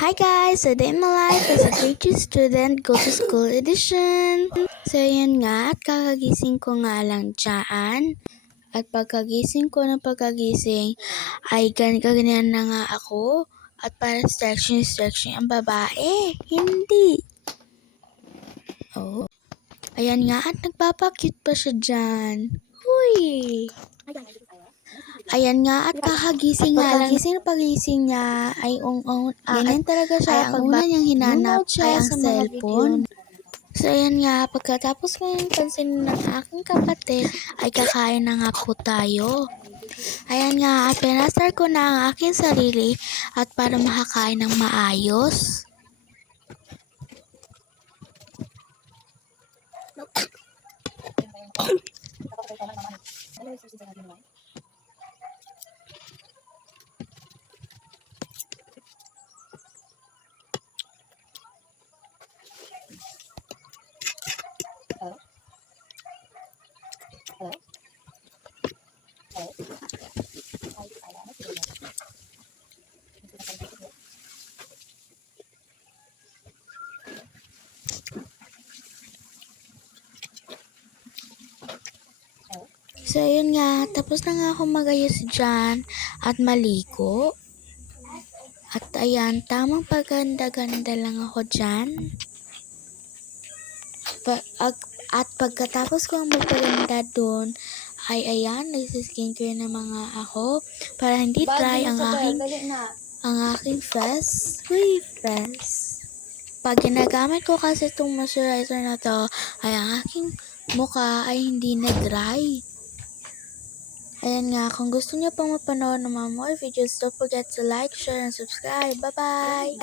Hi guys! So, day in my life as a grade 2 student, go to school edition. So, yun nga, at kakagising ko nga lang dyan. At pagkagising ay ganyan na nga ako. At para stretching ang babae. Hindi. Oh. Ayan nga, at nagpapakute pa siya dyan. Huy! Ayan nga, at kakagising nga lang. Pagising niya ay ganyan talaga siya. Ang una niyang hinanap ay ang cellphone. So, ayan nga, pagkatapos ko yung pansin ng aking kapatid, ay kakain na nga po tayo. Ayan nga, at pinastar ko na ang aking sarili at para makakain ng maayos. So, ayun nga, tapos na nga ako magayos dyan at maligo. At ayan, tamang paganda-ganda lang ako dyan. At pagkatapos ko ang magpaganda doon, ay ayan, nagsiskincare na mga ako para hindi dry ang aking face. Huy, face. Pag ginagamit ko kasi itong moisturizer na to, ay ang aking mukha ay hindi na dry. Ayan nga, kung gusto niyo pang mapanood ng mga more videos, don't forget to like, share, and subscribe. Bye-bye!